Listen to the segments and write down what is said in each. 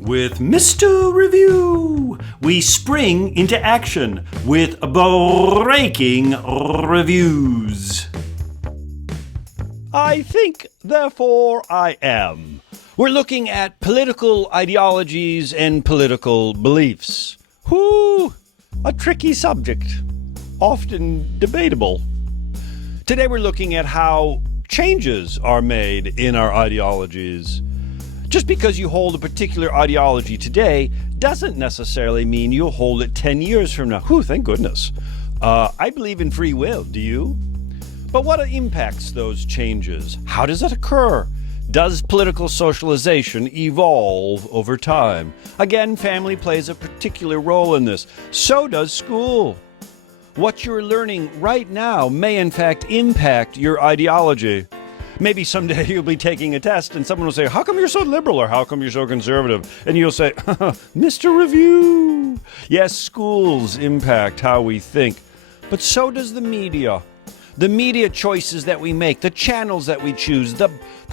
With Mr. Review, we spring into action with breaking reviews. I think, therefore I am. We're looking at political ideologies and political beliefs. Whew, a tricky subject, often debatable. Today we're looking at how changes are made in our ideologies. Just because you hold a particular ideology today doesn't necessarily mean you'll hold it 10 years from now. Whew, thank goodness. I believe in free will, do you? But what impacts those changes? How does it occur? Does political socialization evolve over time? Again, family plays a particular role in this. So does school. What you're learning right now may in fact impact your ideology. Maybe someday you'll be taking a test and someone will say, how come you're so liberal or how come you're so conservative? And you'll say, Mr. Review. Yes, schools impact how we think, but so does the media. The media choices that we make, the channels that we choose, the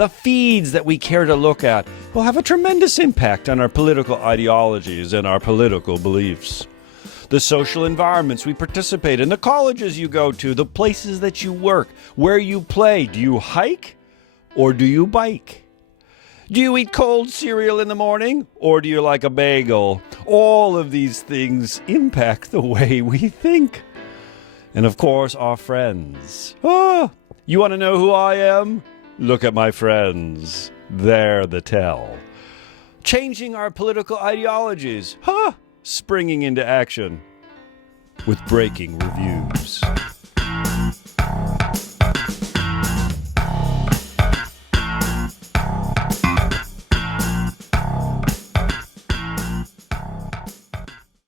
feeds that we care to look at will have a tremendous impact on our political ideologies and our political beliefs. The social environments we participate in, the colleges you go to, the places that you work, where you play. Do you hike or do you bike? Do you eat cold cereal in the morning or do you like a bagel? All of these things impact the way we think. And of course, our friends. You want to know who I am? Look at my friends. They're the tell. Changing our political ideologies. Springing into action with breaking reviews.